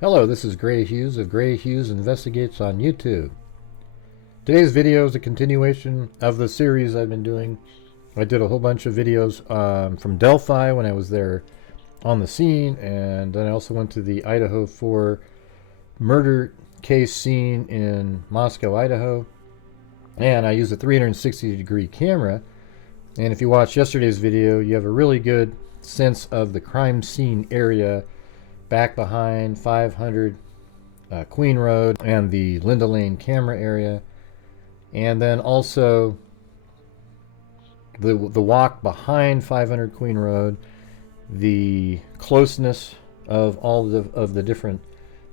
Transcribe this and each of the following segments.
Hello, this is Grant Hughes of Grant Hughes Investigates on YouTube. Today's video is a continuation of the series I've been doing. I did a whole bunch of videos from Delphi when I was there on the scene, and then I also went to the Idaho 4 murder case scene in Moscow, Idaho. And I used a 360-degree camera. And if you watched yesterday's video, you have a really good sense of the crime scene area back behind 500 Queen Road and the Linda Lane camera area, and then also the walk behind 500 Queen Road, the closeness of all of the different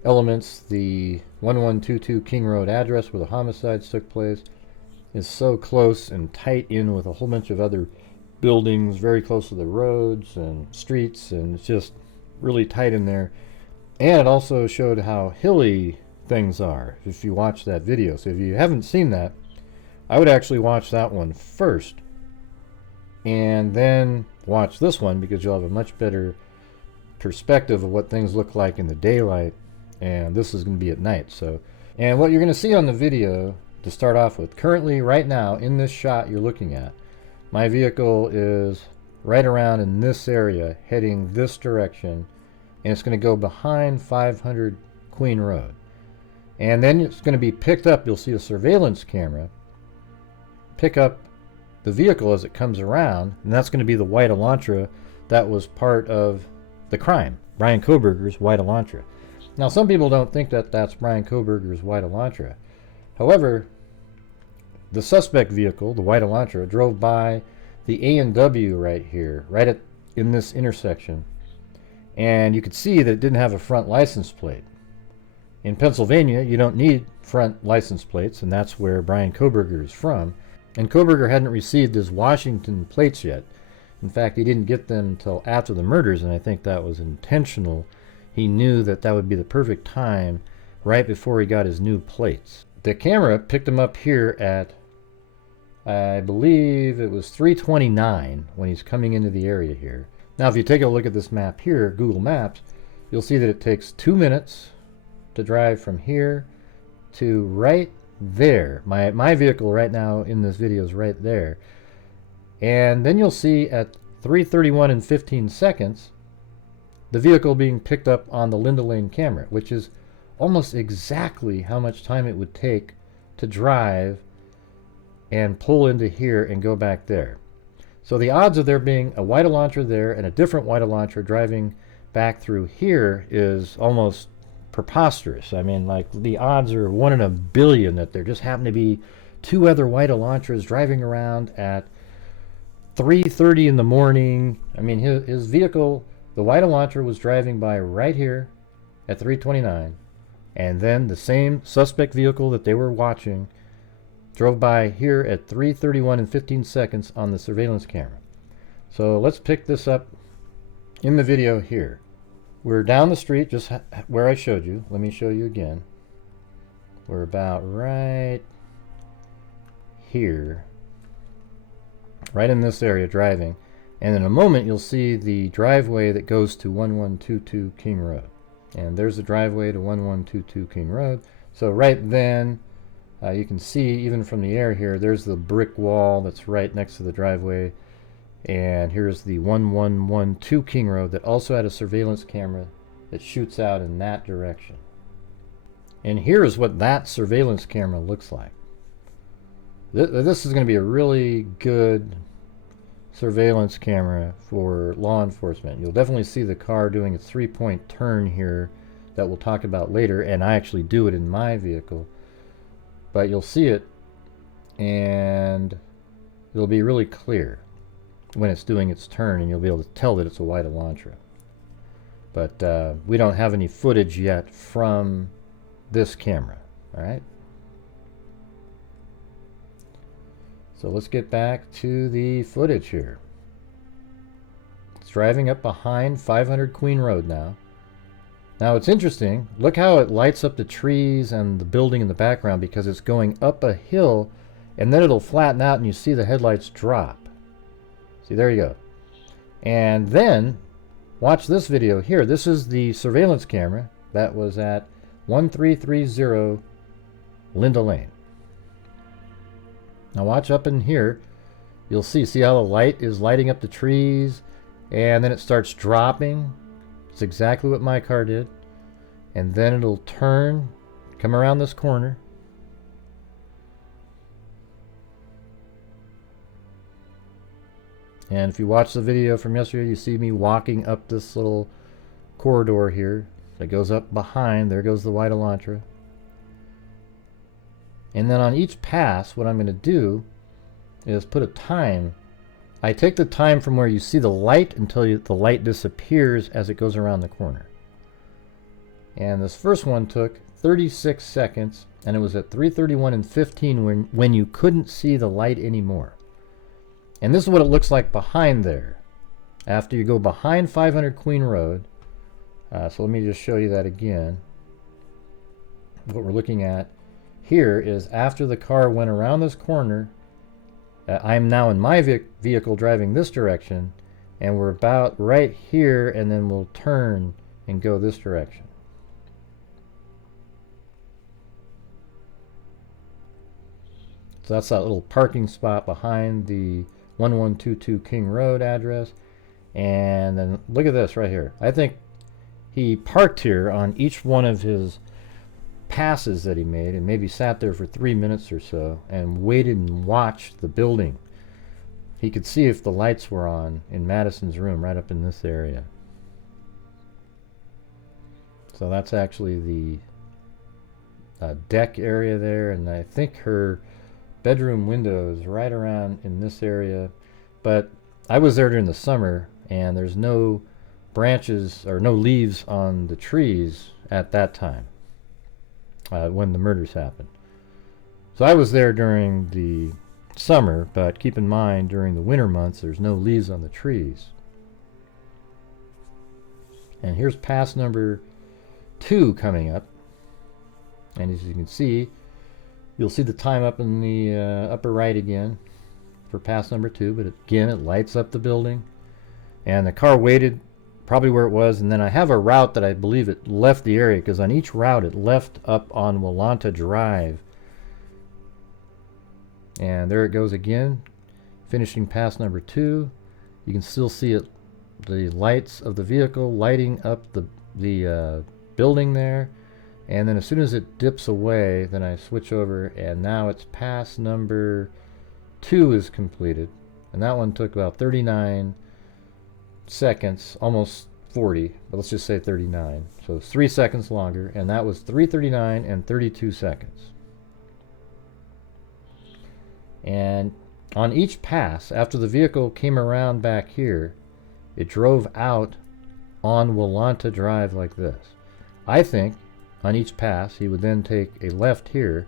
elements. The 1122 King Road address where the homicides took place is so close and tight in with a whole bunch of other buildings very close to the roads and streets, and it's just really tight in there. And it also showed how hilly things are if you watch that video. So if you haven't seen that, I would actually watch that one first and then watch this one, because you'll have a much better perspective of what things look like in the daylight, and this is going to be at night. So, and what you're going to see on the video to start off with, currently right now in this shot you're looking at, my vehicle is right around in this area heading this direction, and it's going to go behind 500 Queen Road. And then it's going to be picked up. You'll see a surveillance camera pick up the vehicle as it comes around, and that's going to be the white Elantra that was part of the crime, Bryan Kohberger's white Elantra. Now, some people don't think that that's Bryan Kohberger's white Elantra. However, the suspect vehicle, the white Elantra, drove by the A&W right here, in this intersection. And you could see that it didn't have a front license plate. In Pennsylvania, you don't need front license plates, and that's where Bryan Kohberger is from. And Kohberger hadn't received his Washington plates yet. In fact, he didn't get them until after the murders, and I think that was intentional. He knew that that would be the perfect time right before he got his new plates. The camera picked him up here at, I believe it was 3:29 when he's coming into the area here. Now, if you take a look at this map here, Google Maps, you'll see that it takes 2 minutes to drive from here to right there. My vehicle right now in this video is right there. And then you'll see at 3:31 and 15 seconds, the vehicle being picked up on the Linda Lane camera, which is almost exactly how much time it would take to drive and pull into here and go back there. So the odds of there being a white Elantra there and a different white Elantra driving back through here is almost preposterous. I mean, like, the odds are 1 in a billion that there just happen to be two other white Elantras driving around at 3:30 in the morning. I mean, his vehicle, the white Elantra, was driving by right here at 3:29, and then the same suspect vehicle that they were watching drove by here at 3:31 and 15 seconds on the surveillance camera. So let's pick this up in the video here. We're down the street, just where I showed you. Let me show you again. We're about right here, right in this area driving. And in a moment, you'll see the driveway that goes to 1122 King Road. And there's the driveway to 1122 King Road. So right then, you can see, even from the air here, there's the brick wall that's right next to the driveway. And here's the 1112 King Road that also had a surveillance camera that shoots out in that direction. And here's what that surveillance camera looks like. This is going to be a really good surveillance camera for law enforcement. You'll definitely see the car doing a 3-point turn here that we'll talk about later, and I actually do it in my vehicle. But you'll see it, and it'll be really clear when it's doing its turn, and you'll be able to tell that it's a white Elantra. But we don't have any footage yet from this camera. All right. So let's get back to the footage here. It's driving up behind 500 Queen Road now. Now it's interesting, look how it lights up the trees and the building in the background, because it's going up a hill, and then it'll flatten out and you see the headlights drop. See, there you go. And then watch this video here. This is the surveillance camera That was at 1330 Linda Lane. Now watch up in here. You'll see how the light is lighting up the trees, and then it starts dropping. It's exactly what my car did. And then it'll turn, come around this corner. And if you watch the video from yesterday, you see me walking up this little corridor here that goes up behind. There goes the white Elantra. And then on each pass, what I'm going to do is put a time. I take the time from where you see the light until the light disappears as it goes around the corner. And this first one took 36 seconds, and it was at 3:31 and 15 when you couldn't see the light anymore. And this is what it looks like behind there. After you go behind 500 Queen Road, so let me just show you that again. What we're looking at here is after the car went around this corner, I'm now in my vehicle driving this direction, and we're about right here, and then we'll turn and go this direction. So that's that little parking spot behind the 1122 King Road address. And then look at this right here. I think he parked here on each one of his passes that he made, and maybe sat there for 3 minutes or so and waited and watched the building. He could see if the lights were on in Madison's room right up in this area. So that's actually the deck area there, and I think her bedroom window is right around in this area. But I was there during the summer, and there's no branches or no leaves on the trees at that time when the murders happened. So I was there during the summer, but keep in mind during the winter months there's no leaves on the trees. And here's pass number 2 coming up, and as you can see, you'll see the time up in the upper right again for pass number 2, but again it lights up the building, and the car waited probably where it was, and then I have a route that I believe it left the area, because on each route it left up on Willanta Drive. And there it goes again, finishing pass number 2. You can still see it, the lights of the vehicle lighting up the building there. And then as soon as it dips away, then I switch over, and now it's pass number 2 is completed. And that one took about 39 seconds, almost 40, but let's just say 39. So it's 3 seconds longer, and that was 3:39 and 32 seconds. And on each pass, after the vehicle came around back here, it drove out on Willanta Drive like this. I think on each pass he would then take a left here.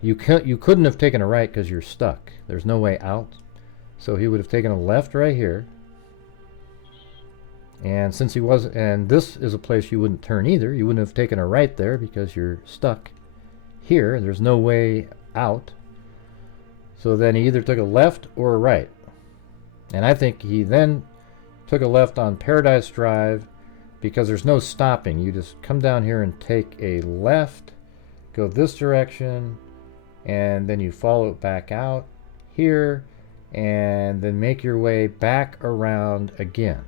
You couldn't have taken a right because you're stuck. There's no way out. So he would have taken a left right here. And since he was, and this is a place you wouldn't turn either, you wouldn't have taken a right there because you're stuck here. There's no way out. So then he either took a left or a right. And I think he then took a left on Paradise Drive, because there's no stopping. You just come down here and take a left, go this direction, and then you follow it back out here, and then make your way back around again.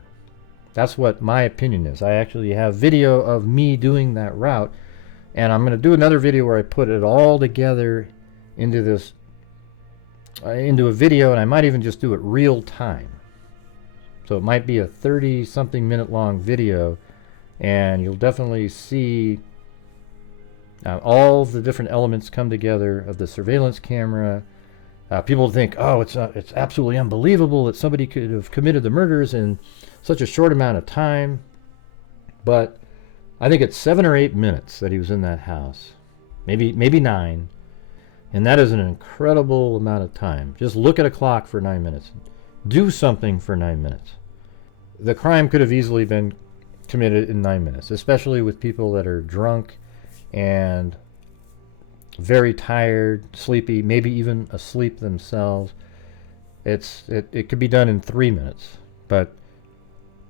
That's what my opinion is. I actually have video of me doing that route, and I'm going to do another video where I put it all together into this into a video, and I might even just do it real time. So it might be a 30-something minute long video, and you'll definitely see all the different elements come together of the surveillance camera. People think, oh, it's absolutely unbelievable that somebody could have committed the murders in such a short amount of time. But I think it's 7 or 8 minutes that he was in that house, maybe 9, and that is an incredible amount of time. Just look at a clock for 9 minutes. Do something for 9 minutes. The crime could have easily been committed in 9 minutes, especially with people that are drunk and very tired, sleepy, maybe even asleep themselves. It could be done in 3 minutes, but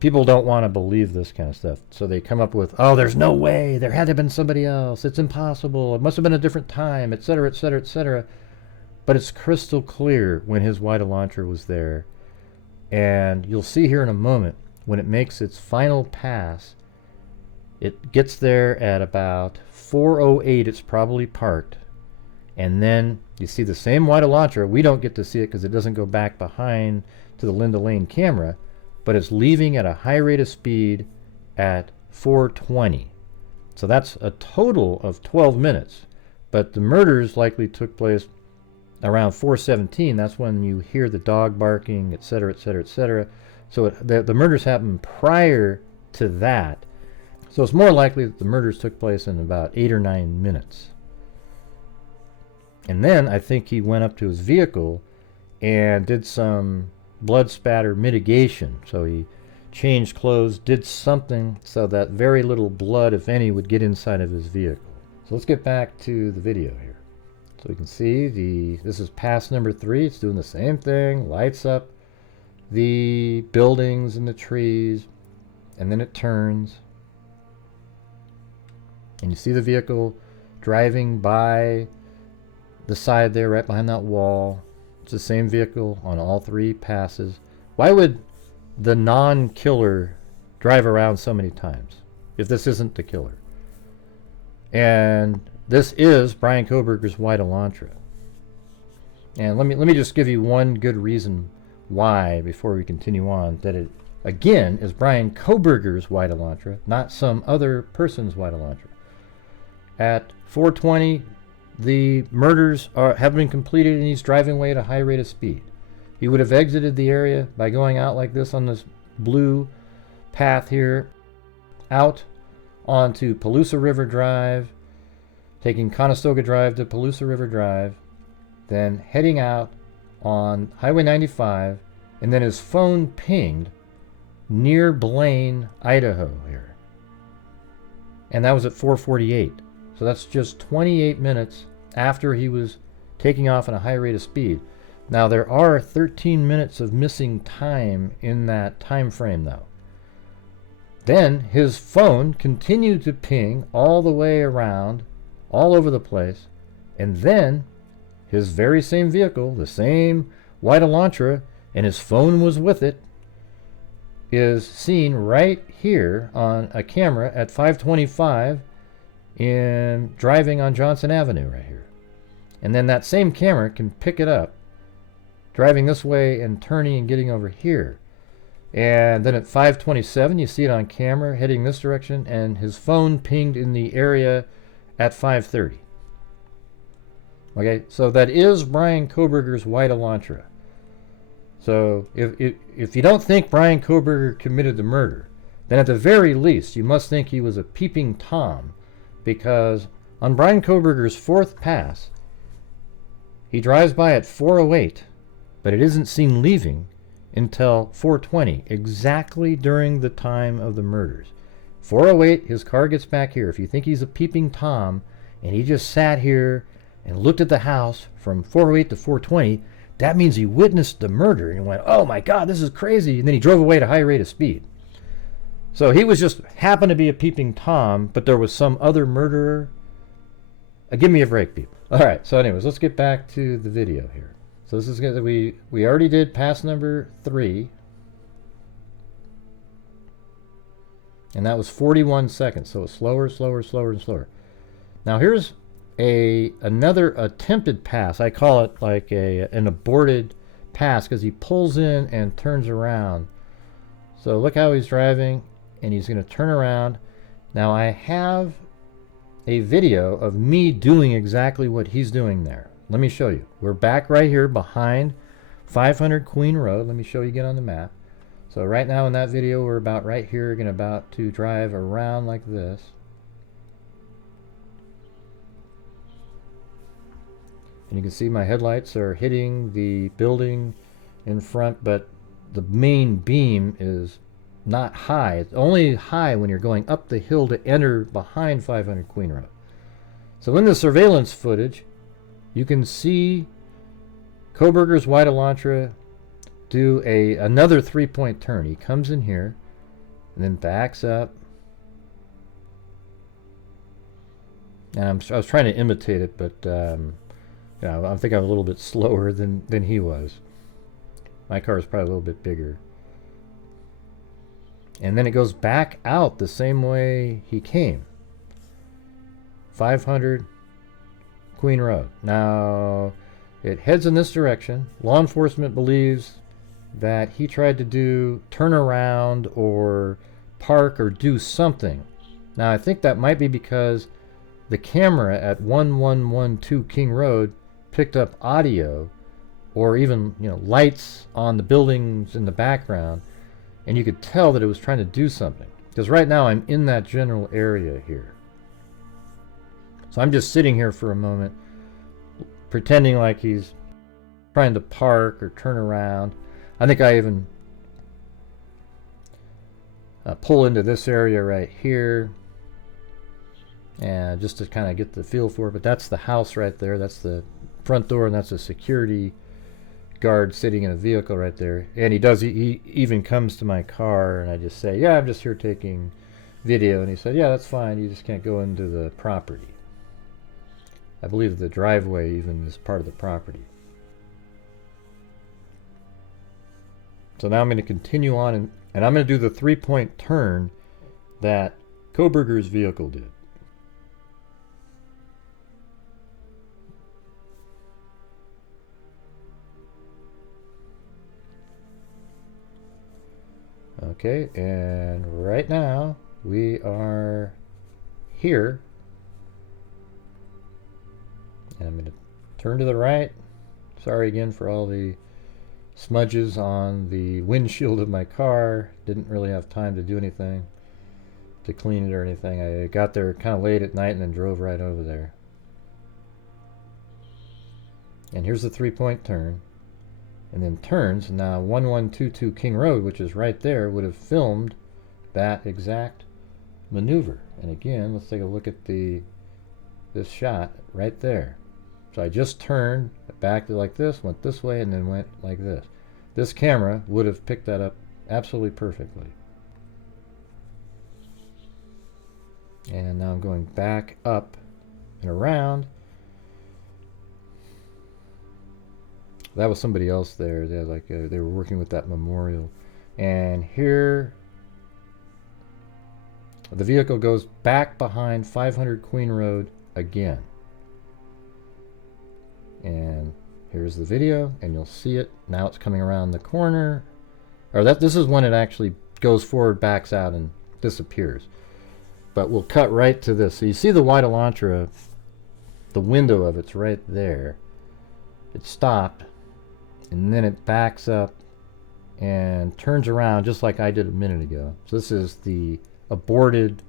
people don't want to believe this kind of stuff. So they come up with, oh, there's no way. There had to have been somebody else. It's impossible. It must have been a different time, etc., etc., etc. But it's crystal clear when his wide launcher was there. And you'll see here in a moment, when it makes its final pass, it gets there at about 4:08. It's probably parked. And then you see the same wide launcher. We don't get to see it because it doesn't go back behind to the Linda Lane camera, but it's leaving at a high rate of speed at 4:20. So that's a total of 12 minutes. But the murders likely took place around 4:17. That's when you hear the dog barking, etc., etc., etc. So the murders happened prior to that. So it's more likely that the murders took place in about 8 or 9 minutes. And then I think he went up to his vehicle and did some blood spatter mitigation. So he changed clothes, did something so that very little blood, if any, would get inside of his vehicle. So let's get back to the video here. So we can see this is pass number 3. It's doing the same thing, lights up the buildings and the trees, and then it turns. And you see the vehicle driving by the side there, right behind that wall. It's the same vehicle on all 3 passes. Why would the non-killer drive around so many times if this isn't the killer? And this is Bryan Kohberger's wide Elantra. And let me just give you one good reason why before we continue on, that it again is Bryan Kohberger's wide Elantra, not some other person's wide Elantra. At 4:20, the murders have been completed, and he's driving away at a high rate of speed. He would have exited the area by going out like this on this blue path here, out onto Palusa River Drive, taking Conestoga Drive to Palusa River Drive, then heading out on Highway 95, and then his phone pinged near Blaine, Idaho here. And that was at 4:48. So that's just 28 minutes after he was taking off at a high rate of speed. Now there are 13 minutes of missing time in that time frame though. Then his phone continued to ping all the way around, all over the place, and then his very same vehicle, the same white Elantra, and his phone was with it, is seen right here on a camera at 5:25 in driving on Johnson Avenue right here. And then that same camera can pick it up driving this way and turning and getting over here. And then at 5:27 you see it on camera heading this direction, and his phone pinged in the area at 5:30. Okay, so that is Bryan Kohberger's white Elantra. So if you don't think Bryan Kohberger committed the murder, then at the very least you must think he was a peeping Tom, because on Bryan Kohberger's 4th pass, he drives by at 4:08, but it isn't seen leaving until 4:20, exactly during the time of the murders. 4:08, his car gets back here. If you think he's a peeping Tom, and he just sat here and looked at the house from 4:08 to 4:20, that means he witnessed the murder and went, oh my God, this is crazy. And then he drove away at a high rate of speed. So he was just happened to be a peeping Tom, but there was some other murderer. Give me a break, people. All right, so anyways, let's get back to the video here. So this is gonna, we already did pass number 3. And that was 41 seconds. So it's slower, slower, slower, and slower. Now here's another attempted pass. I call it like an aborted pass because he pulls in and turns around. So look how he's driving, and he's going to turn around. Now I have a video of me doing exactly what he's doing there. Let me show you. We're back right here behind 500 Queen Road. Let me show you again on the map. So right now in that video, we're about right here, about to drive around like this. And you can see my headlights are hitting the building in front, but the main beam is not high. It's only high when you're going up the hill to enter behind 500 Queen Road. So in the surveillance footage, you can see Kohberger's white Elantra do another 3-point turn. He comes in here, and then backs up. And I was trying to imitate it, but I think I'm a little bit slower than he was. My car is probably a little bit bigger. And then it goes back out the same way he came. 500 Queen Road. Now, it heads in this direction. Law enforcement believes that he tried to turn around or park or do something. Now, I think that might be because the camera at 1112 King Road picked up audio or even, lights on the buildings in the background, and you could tell that it was trying to do something. Because right now I'm in that general area here. So I'm just sitting here for a moment, pretending like he's trying to park or turn around. I think I even pull into this area right here, and just to kind of get the feel for it. But that's the house right there. That's the front door, and that's a security guard sitting in a vehicle right there. And he even comes to my car, and I just say, yeah, I'm just here taking video. And he said, yeah, that's fine, you just can't go into the property. I believe the driveway even is part of the property. So now I'm going to continue on, and I'm going to do the 3-point turn that Kohberger's vehicle did. Okay, and right now we are here, and I'm going to turn to the right. Sorry again for all the smudges on the windshield of my car. Didn't really have time to do anything to clean it or anything. I got there kind of late at night and then drove right over there. And here's the 3-point turn. And then turns. Now 1122 King Road, which is right there, would have filmed that exact maneuver. And again, let's take a look at this shot right there. So I just turned, backed it like this, went this way, and then went like this. This camera would have picked that up absolutely perfectly. And now I'm going back up and around. That was somebody else there. They were working with that memorial. And here, the vehicle goes back behind 500 Queen Road again. And here's the video, and you'll see it. Now it's coming around the corner. This is when it actually goes forward, backs out, and disappears. But we'll cut right to this. So you see the wide Elantra, the window of it's right there. It stopped. And then it backs up and turns around just like I did a minute ago. So this is the aborted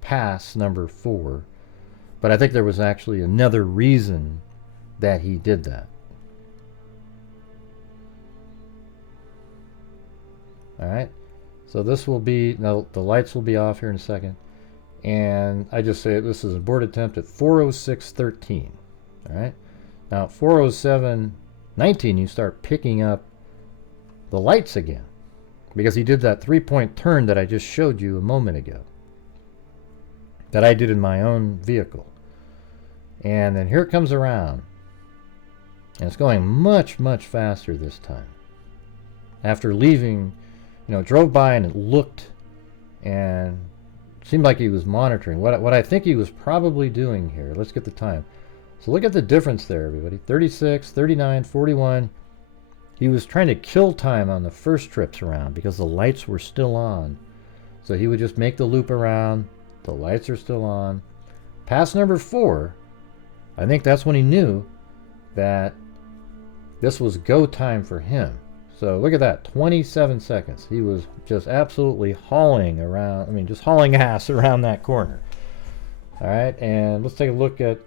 pass number 4. But I think there was actually another reason that he did that. Alright. So this will be, now the lights will be off here in a second. And I just say this is an aborted attempt at 4:06:13. Alright. Now at 4:07:19 you start picking up the lights again, because he did that 3-point turn that I just showed you a moment ago, that I did in my own vehicle. And then here it comes around, and it's going much, much faster this time. After leaving, drove by and it looked and seemed like he was monitoring. What I think he was probably doing here, let's get the time. So look at the difference there, everybody. 36, 39, 41. He was trying to kill time on the first trips around because the lights were still on. So he would just make the loop around. The lights are still on. Pass number 4, I think that's when he knew that this was go time for him. So look at that, 27 seconds. He was just absolutely hauling around, just hauling ass around that corner. All right, and let's take a look at,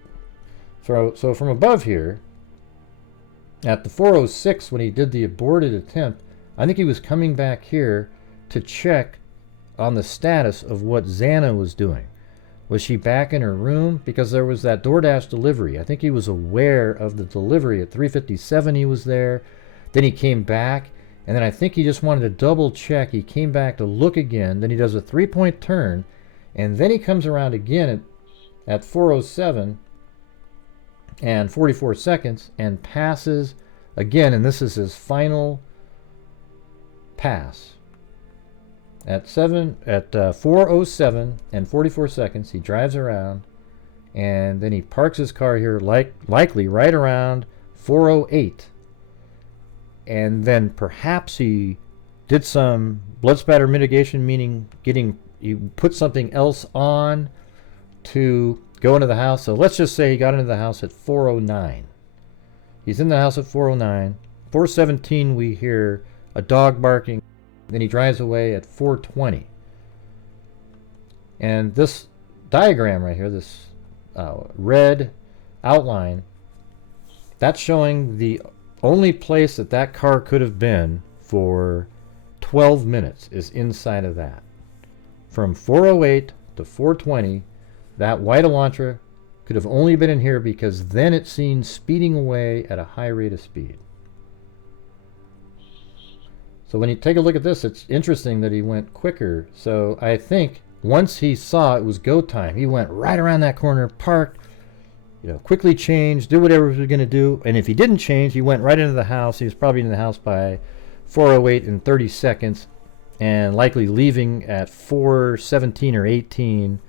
so from above here, at the 4:06 when he did the aborted attempt, I think he was coming back here to check on the status of what Xana was doing. Was she back in her room? Because there was that DoorDash delivery. I think he was aware of the delivery. At 3:57 he was there. Then he came back And then I think he just wanted to double check. He came back to look again. Then he does a 3-point turn. And then he comes around again at 4:07 and 44 seconds and passes again. And this is his final pass. At 4:07 and 44 seconds, he drives around. And then he parks his car here, likely right around 4:08. And then perhaps he did some blood spatter mitigation, meaning he put something else on to go into the house. So let's just say he got into the house at 4:09. He's in the house at 4:09. 4:17 we hear a dog barking. Then he drives away at 4:20. And this diagram right here, this red outline, that's showing the only place that car could have been for 12 minutes is inside of that. From 4:08 to 4:20, that white Elantra could have only been in here because then it's seen speeding away at a high rate of speed. So when you take a look at this, it's interesting that he went quicker. So I think once he saw it was go time, he went right around that corner, parked, quickly changed, did whatever he was going to do. And if he didn't change, he went right into the house. He was probably in the house by 4:08 and 30 seconds and likely leaving at 4:17 or 18,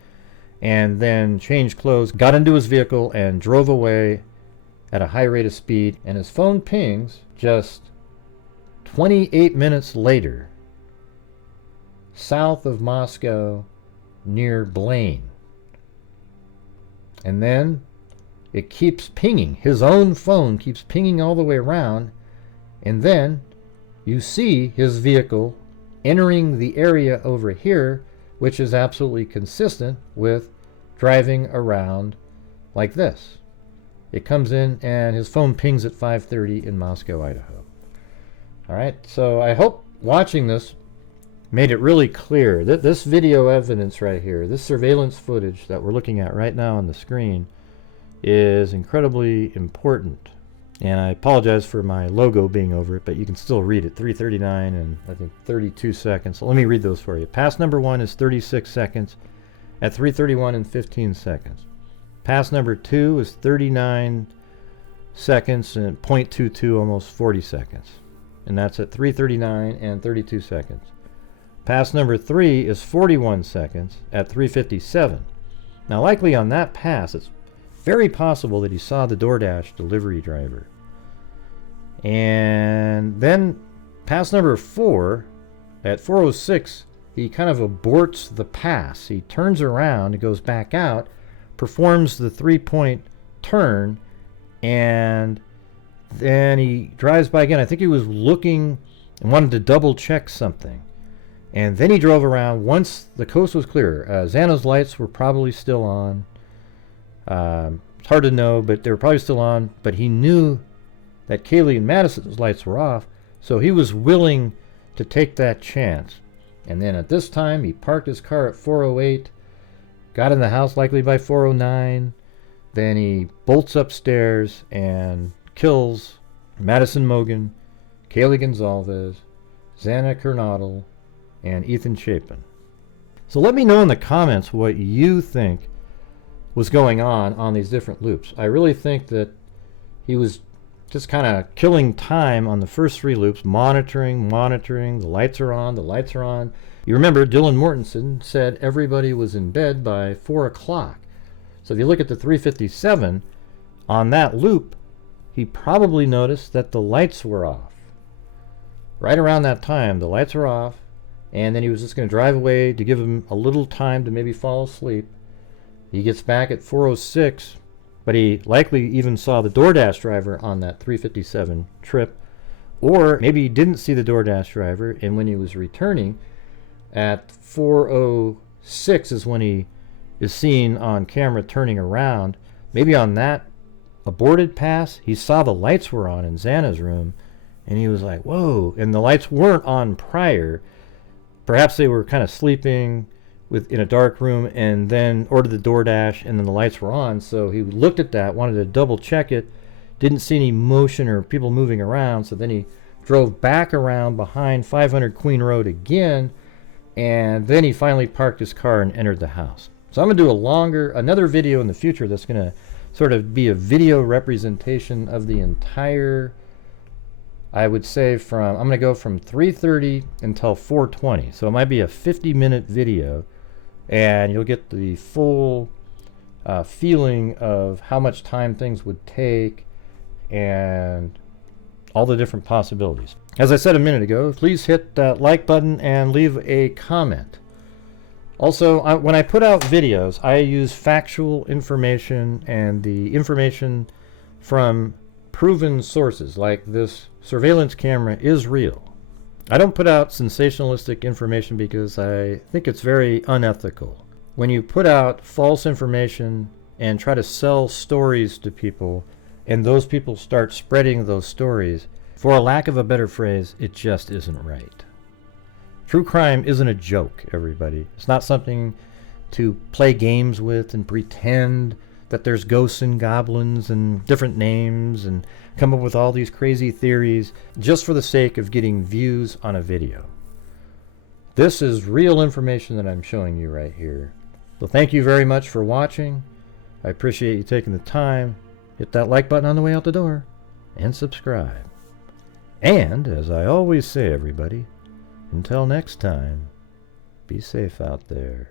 and then changed clothes, got into his vehicle, and drove away at a high rate of speed. And his phone pings just 28 minutes later, south of Moscow, near Blaine. And then it keeps pinging. His own phone keeps pinging all the way around. And then you see his vehicle entering the area over here, which is absolutely consistent with driving around like this. It comes in and his phone pings at 5:30 in Moscow, Idaho. All right, so I hope watching this made it really clear that this video evidence right here, this surveillance footage that we're looking at right now on the screen, is incredibly important. And I apologize for my logo being over it, but you can still read it. 3:39 and I think 32 seconds. So let me read those for you. Pass number 1 is 36 seconds at 3:31 and 15 seconds. Pass number 2 is 39 seconds and 0.22, almost 40 seconds. And that's at 3:39 and 32 seconds. Pass number 3 is 41 seconds at 3:57. Now likely on that pass, it's very possible that he saw the DoorDash delivery driver. And then pass number 4 at 4:06, he kind of aborts the pass. He turns around and goes back out, performs the 3-point turn, and then he drives by again. I think he was looking and wanted to double check something. And then he drove around once the coast was clear. Xana's lights were probably still on. It's hard to know, but they were probably still on. But he knew that Kaylee and Madison's lights were off, so he was willing to take that chance. And then at this time, he parked his car at 4:08, got in the house likely by 4:09. Then he bolts upstairs and kills Madison Mogen, Kaylee Goncalves, Xana Kernodle, and Ethan Chapin. So let me know in the comments what you think was going on these different loops. I really think that he was just kind of killing time on the first 3 loops, monitoring, the lights are on, the lights are on. You remember Dylan Mortensen said everybody was in bed by 4 o'clock. So if you look at the 3:57, on that loop, he probably noticed that the lights were off. Right around that time, the lights were off, and then he was just going to drive away to give him a little time to maybe fall asleep. He gets back at 4:06, but he likely even saw the DoorDash driver on that 3:57 trip, or maybe he didn't see the DoorDash driver, and when he was returning at 4:06 is when he is seen on camera turning around. Maybe on that aborted pass, he saw the lights were on in Xana's room, and he was like, whoa, and the lights weren't on prior. Perhaps they were kind of sleeping in a dark room, and then ordered the DoorDash, and then the lights were on. So he looked at that, wanted to double check it, didn't see any motion or people moving around, so then he drove back around behind 500 Queen Road again, and then he finally parked his car and entered the house. So I'm going to do another video in the future that's going to sort of be a video representation of the entire, I would say I'm going to go from 3:30 until 4:20. So it might be a 50-minute video, and you'll get the full feeling of how much time things would take and all the different possibilities. As I said a minute ago, please hit that like button and leave a comment. Also, when I put out videos, I use factual information and the information from proven sources, like this surveillance camera is real. I don't put out sensationalistic information because I think it's very unethical. When you put out false information and try to sell stories to people, and those people start spreading those stories, for a lack of a better phrase, it just isn't right. True crime isn't a joke, everybody. It's not something to play games with and pretend that there's ghosts and goblins and different names and come up with all these crazy theories just for the sake of getting views on a video. This is real information that I'm showing you right here. So thank you very much for watching. I appreciate you taking the time. Hit that like button on the way out the door and subscribe. And, as I always say, everybody, until next time, be safe out there.